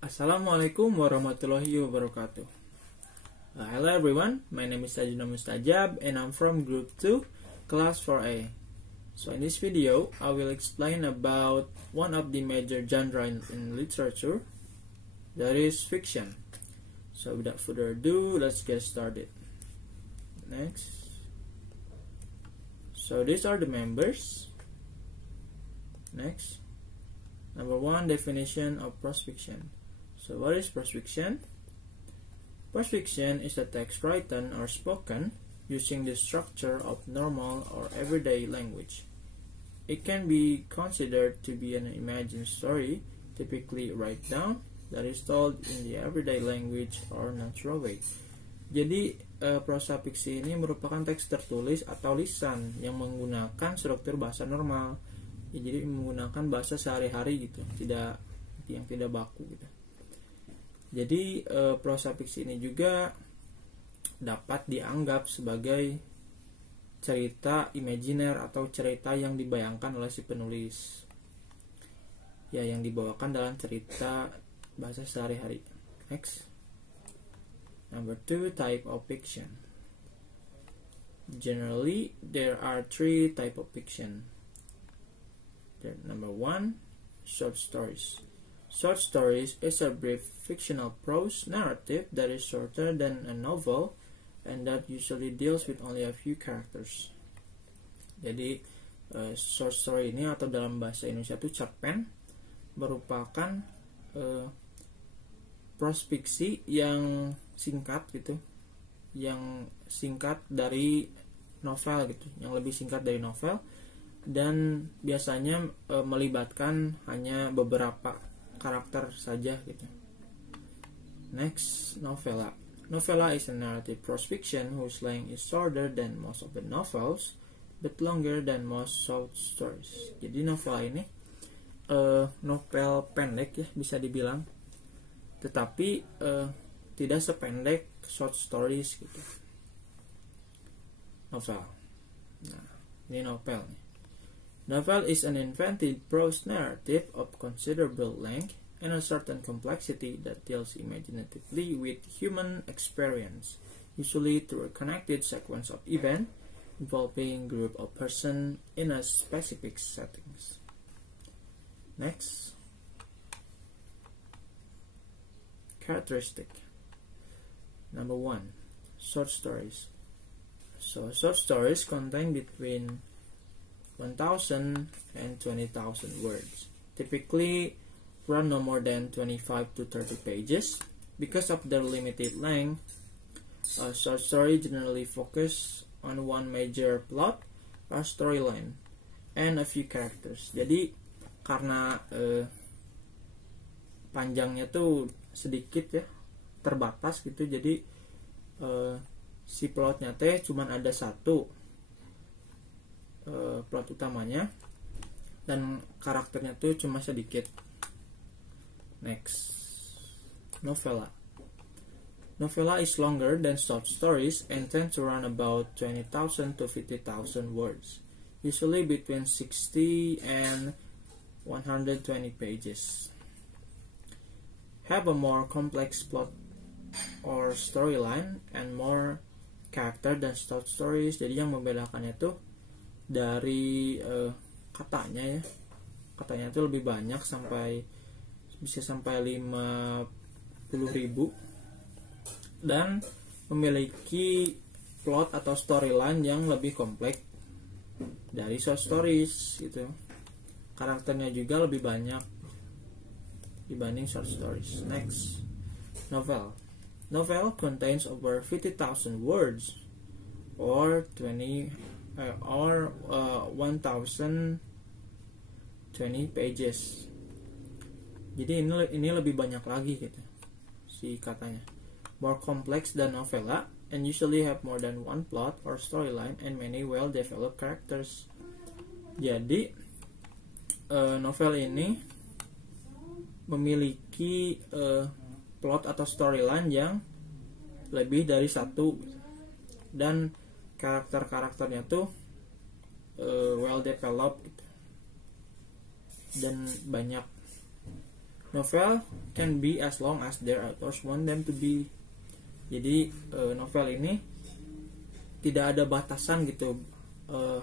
Assalamualaikum warahmatullahi wabarakatuh. Hello everyone, my name is Tajuna Mustajab and I'm from Group 2, Class 4A. So in this video, I will explain about one of the major genre in literature, that is fiction. So without further ado, let's get started. Next. So these are the members. Next. Number 1, definition of prose fiction. So what is prose fiction? Prose fiction is a text written or spoken using the structure of normal or everyday language. It can be considered to be an imagined story, typically write down, that is told in the everyday language or natural way. Jadi prosa fiksi ini merupakan teks tertulis atau lisan yang menggunakan struktur bahasa normal. Ya, jadi menggunakan bahasa sehari-hari gitu, tidak baku gitu. Jadi prosa fiksi ini juga dapat dianggap sebagai cerita imajiner atau cerita yang dibayangkan oleh si penulis. Ya, yang dibawakan dalam cerita bahasa sehari-hari. Next. Number 2, type of fiction. Generally, there are 3 type of fiction. Number 1, short stories. Short stories is a brief fictional prose narrative that is shorter than a novel and that usually deals with only a few characters. Jadi short story ini atau dalam bahasa Indonesia itu cerpen merupakan prose fiksi yang singkat gitu, yang singkat dari novel gitu, yang lebih singkat dari novel dan biasanya melibatkan hanya beberapa karakter saja gitu. Next, novella. Novella is a narrative prose fiction whose length is shorter than most of the novels but longer than most short stories. Jadi novella ini novel pendek ya bisa dibilang, tetapi tidak sependek short stories gitu. Novel. Nah, ini novel nih. Novel is an invented prose narrative of considerable length and a certain complexity that deals imaginatively with human experience, usually through a connected sequence of events involving a group of persons in a specific settings. Next. Characteristic. Number 1, short stories. So short stories contain between 1,000 and 20,000 words, typically run no more than 25 to 30 pages. Because of their limited length, a short story generally focus on one major plot or storyline and a few characters. Jadi karena panjangnya tuh sedikit ya, terbatas gitu, jadi si plotnya teh cuman ada satu plot utamanya dan karakternya tuh cuma sedikit. Next. Novella. Novella is longer than short stories and tend to run about 20,000 to 50,000 words, usually between 60 and 120 pages. Have a more complex plot or storyline and more character than short stories. Jadi yang membedakannya tuh dari katanya itu lebih banyak, bisa sampai 50.000 dan memiliki plot atau storyline yang lebih kompleks dari short stories gitu. Karakternya juga lebih banyak dibanding short stories. Next, novel. Novel contains over 50,000 words or 1,020 pages. Jadi ini lebih banyak lagi gitu si katanya. More complex than novella and usually have more than one plot or storyline and many well-developed characters. Jadi novel ini memiliki plot atau storyline yang lebih dari satu dan karakternya tuh well developed gitu. Dan banyak Novel can be as long as their authors want them to be. Jadi novel ini tidak ada batasan gitu,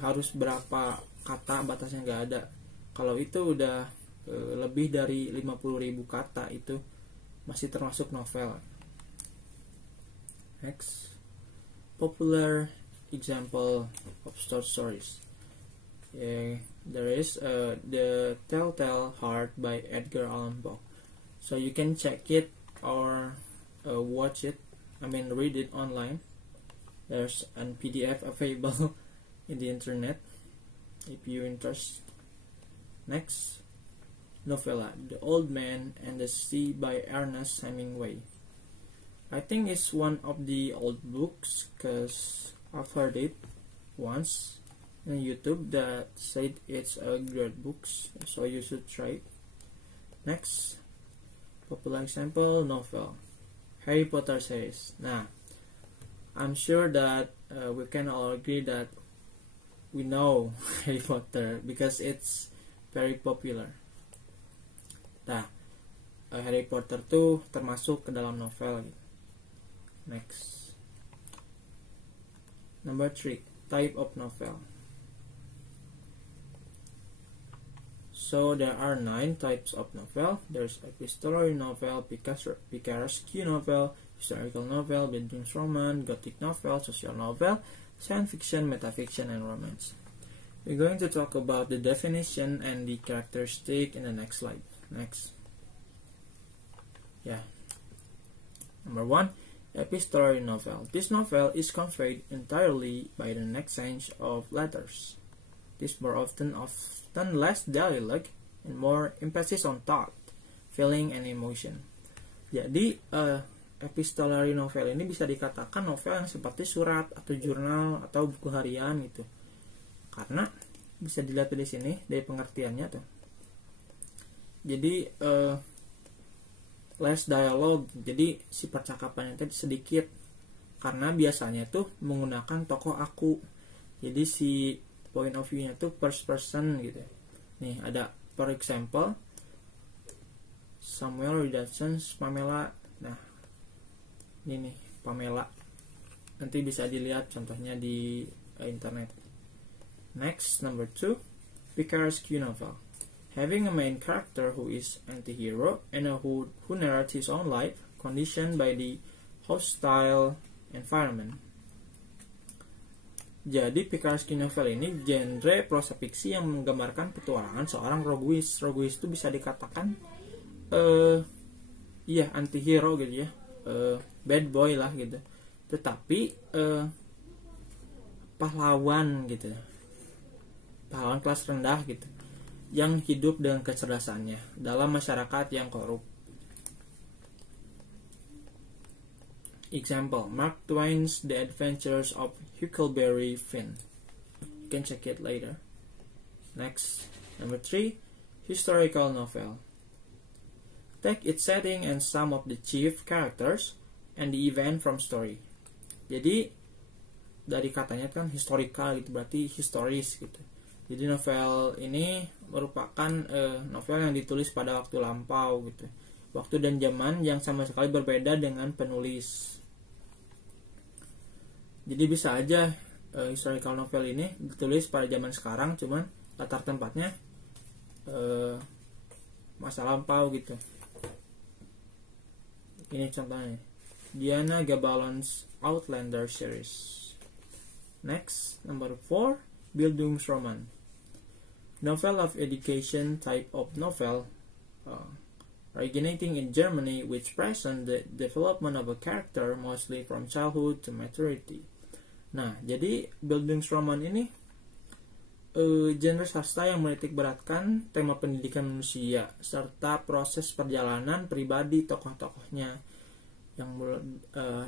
harus berapa kata, batasnya nggak ada. Kalau itu udah lebih dari 50.000 kata itu masih termasuk novel. Next, popular example of short stories. There is The Telltale Heart by Edgar Allan Poe. So you can check it or read it online. There's an PDF available in the internet if you're interested. Next, novella The Old Man and the Sea by Ernest Hemingway. I think it's one of the old books because I've heard it once on YouTube that said it's a great book, so you should try it. Next, popular example novel Harry Potter series. Nah, I'm sure that we can all agree that we know Harry Potter because it's very popular. Nah, Harry Potter tuh termasuk ke dalam novel. Next, number 3, type of novel. So there are 9 types of novel. There's epistolary novel, picaresque novel, historical novel, Bildungsroman, gothic novel, social novel, science fiction, metafiction, and romance. We're going to talk about the definition and the characteristic in the next slide. Next. Number 1, epistolary novel. This novel is conveyed entirely by the exchange of letters. This more often less dialogue and more emphasis on thought, feeling, and emotion. Jadi epistolary novel ini bisa dikatakan novel yang seperti surat atau jurnal atau buku harian gitu. Karena bisa dilihat di sini dari pengertiannya tuh. Jadi less dialogue, jadi si percakapannya tadi sedikit karena biasanya tuh menggunakan tokoh aku. Jadi si point of view-nya tuh first person gitu. Nih ada for example Samuel Richardson's Pamela. Nah, ini nih Pamela. Nanti bisa dilihat contohnya di internet. Next, number 2, picaresque novel. Having a main character who is anti-hero and who narrates his own life, conditioned by the hostile environment. Jadi picaresque novel ini genre prosa fiksi yang menggambarkan petualangan seorang roguis. Roguis itu bisa dikatakan anti-hero gitu ya, bad boy lah gitu. Tetapi pahlawan gitu, pahlawan kelas rendah gitu, yang hidup dengan kecerdasannya dalam masyarakat yang korup. Example, Mark Twain's The Adventures of Huckleberry Finn. You can check it later. Next, number 3, historical novel. Take its setting and some of the chief characters and the event from story. Jadi dari katanya kan historical gitu, berarti historis gitu. Jadi novel ini merupakan novel yang ditulis pada waktu lampau gitu, waktu dan zaman yang sama sekali berbeda dengan penulis. Jadi bisa aja historical novel ini ditulis pada zaman sekarang, cuman latar tempatnya masa lampau gitu. Ini contohnya Diana Gabaldon's Outlander series. Next, number 4, Bildungsroman. Novel of education type of novel originating in Germany which present the development of a character mostly from childhood to maturity. Nah, jadi Bildungsroman ini genre sastra yang menitik beratkan tema pendidikan manusia serta proses perjalanan pribadi tokoh-tokohnya yang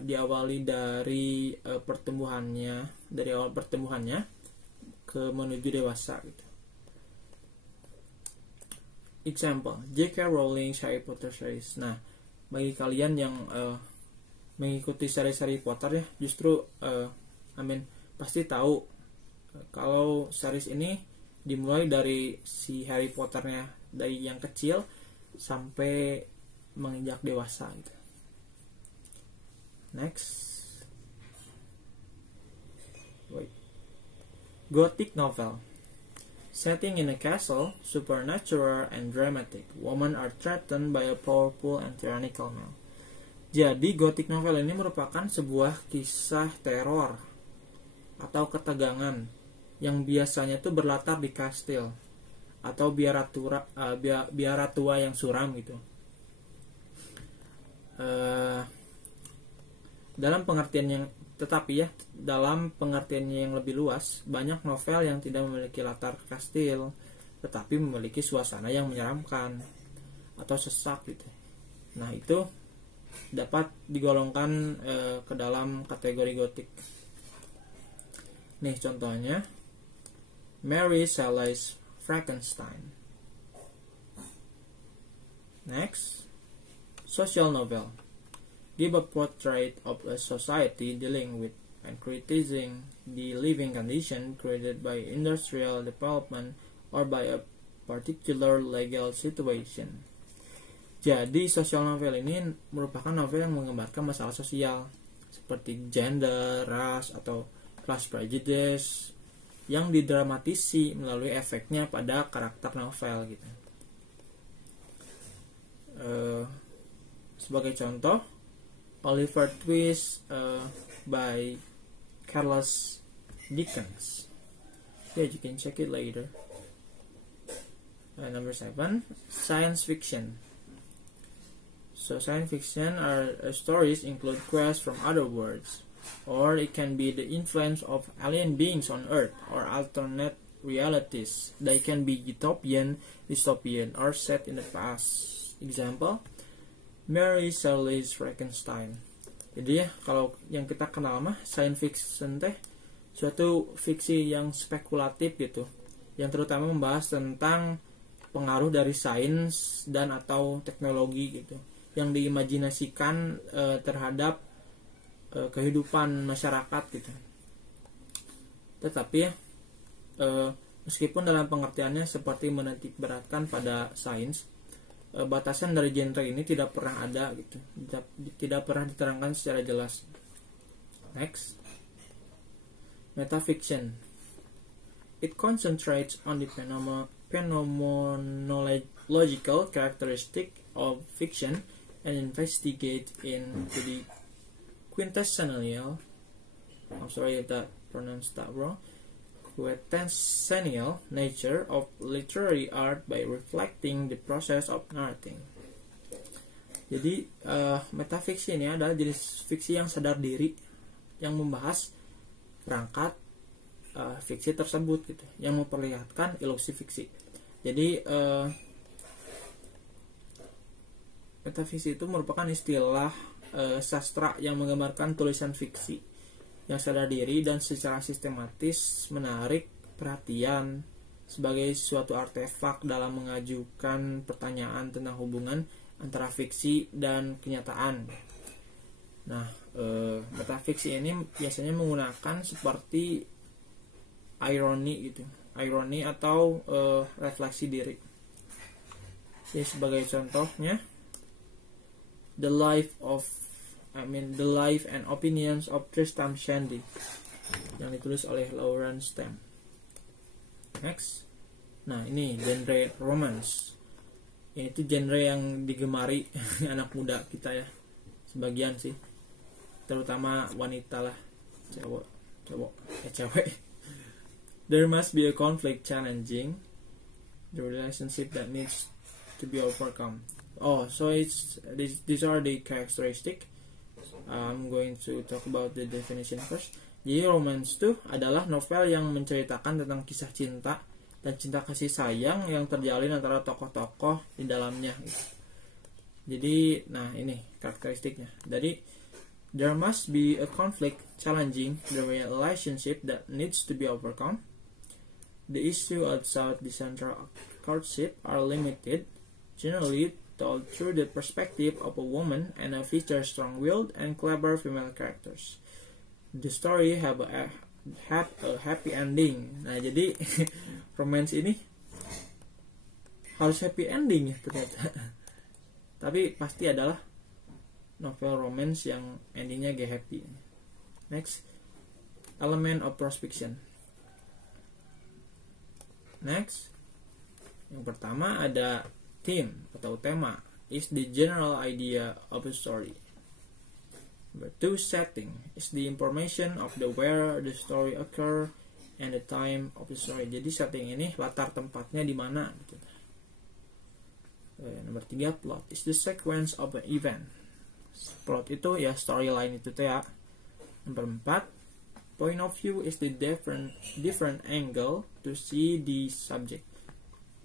diawali dari pertumbuhannya, dari awal pertumbuhannya ke menuju dewasa gitu. Example, J.K. Rowling's Harry Potter series. Nah, bagi kalian yang mengikuti seri-seri Potter ya, justru pasti tahu kalau series ini dimulai dari si Harry Potternya dari yang kecil sampai menginjak dewasa gitu. Next. Gothic novel. Setting in a castle, supernatural and dramatic. Women are threatened by a powerful and tyrannical man. Jadi Gothic novel ini merupakan sebuah kisah teror atau ketegangan yang biasanya tuh berlatar di kastil atau biara tua yang suram gitu. Dalam pengertian yang lebih luas, banyak novel yang tidak memiliki latar kastil, tetapi memiliki suasana yang menyeramkan atau sesak gitu. Nah, itu dapat digolongkan ke dalam kategori gotik. Nih contohnya, Mary Shelley's Frankenstein. Next, social novel. Give a portrait of a society dealing with and criticizing the living condition created by industrial development or by a particular legal situation. Jadi social novel ini merupakan novel yang menggambarkan masalah sosial seperti gender, ras, atau class prejudice yang didramatisi melalui efeknya pada karakter novel gitu. Sebagai contoh, Oliver Twist by Charles Dickens. Yeah, you can check it later. Number 7, science fiction. So science fiction are stories include quests from other worlds, or it can be the influence of alien beings on Earth or alternate realities. They can be utopian, dystopian, or set in the past. Example, Mary Shelley's Frankenstein. Jadi ya, kalau yang kita kenal mah science fiction teh suatu fiksi yang spekulatif gitu, yang terutama membahas tentang pengaruh dari sains dan atau teknologi gitu, yang diimajinasikan terhadap kehidupan masyarakat gitu. Tetapi ya, meskipun dalam pengertiannya seperti menitik beratkan pada sains, batasan dari genre ini tidak pernah ada gitu, tidak pernah diterangkan secara jelas. Next, metafiction. It concentrates on the phenomenological characteristic of fiction and investigate into the quintessential nature of literary art by reflecting the process of narrating. Jadi metafiksi ini adalah jenis fiksi yang sadar diri yang membahas perangkat fiksi tersebut gitu, yang memperlihatkan ilusi fiksi. Jadi metafiksi itu merupakan istilah sastra yang menggambarkan tulisan fiksi yang sadar diri dan secara sistematis menarik perhatian sebagai suatu artefak dalam mengajukan pertanyaan tentang hubungan antara fiksi dan kenyataan. Nah, metafiksi ini biasanya menggunakan seperti ironi gitu, ironi atau refleksi diri. Jadi sebagai contohnya, The Life and Opinions of Tristram Shandy yang ditulis oleh Lawrence Stamp. Next, nah ini genre romance. Ini tuh genre yang digemari anak muda kita ya, sebagian sih, terutama wanita lah, cewek. There must be a conflict challenging the relationship that needs to be overcome. So these are the characteristic. I'm going to talk about the definition first. Jadi romance itu adalah novel yang menceritakan tentang kisah cinta dan cinta kasih sayang yang terjalin antara tokoh-tokoh di dalamnya. Jadi, nah ini karakteristiknya. Jadi, there must be a conflict challenging the relationship that needs to be overcome. The issue outside the central courtship are limited, generally told through the perspective of a woman and feature strong-willed and clever female characters. The story have a happy ending. Nah, jadi romance ini harus happy ending ya ternyata. tapi pasti adalah novel romance yang endingnya gak happy. Next, element of prospection. Next, yang pertama ada theme atau tema, is the general idea of a story. Number 2, setting, is the information of the where the story occur and the time of the story. Jadi setting ini latar tempatnya di mana gitu. Nomor 3, plot, is the sequence of an event. Plot itu ya storyline itu ya. Nomor 4, point of view is the different angle to see the subject.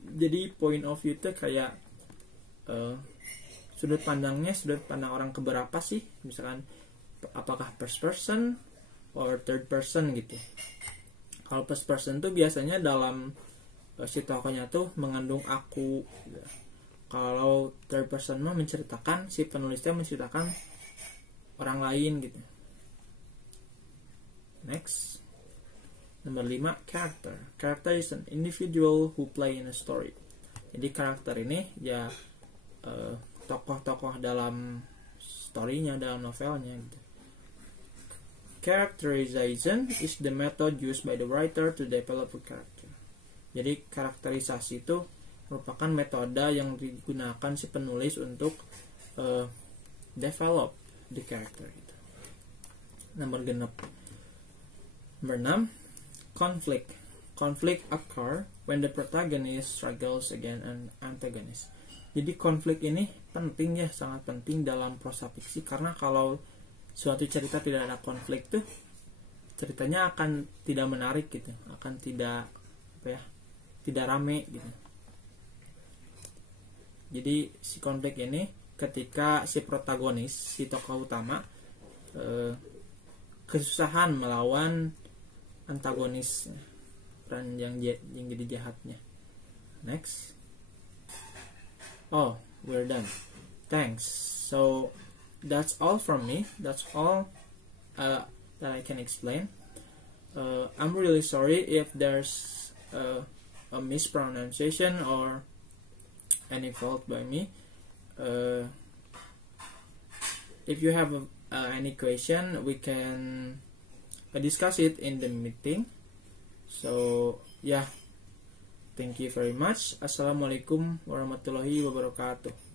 Jadi point of view itu kayak sudut pandang orang keberapa sih, misalkan apakah first person or third person gitu. Kalau first person tuh biasanya dalam si tokohnya tuh mengandung aku gitu. Kalau third person mah menceritakan, si penulisnya menceritakan orang lain gitu. Next, nomor 5, character. Character is an individual who play in a story. Jadi karakter ini ya tokoh-tokoh dalam storynya, dalam novelnya gitu. Characterization is the method used by the writer to develop a character. Jadi karakterisasi itu merupakan metode yang digunakan si penulis untuk develop the character gitu. Nomor 6, conflict. Conflict occur when the protagonist struggles against an antagonist. Jadi konflik ini penting ya, sangat penting dalam prosa fiksi, karena kalau suatu cerita tidak ada konflik tuh ceritanya akan tidak menarik gitu, akan tidak tidak rame gitu. Jadi si konflik ini ketika si protagonis, si tokoh utama kesusahan melawan antagonis dan yang jadi jahatnya. Next. Oh, we're done. Thanks. So that's all from me. That's all that I can explain. I'm really sorry if there's a mispronunciation or any fault by me. If you have any question, we can discuss it in the meeting. So yeah, thank you very much. Assalamualaikum warahmatullahi wabarakatuh.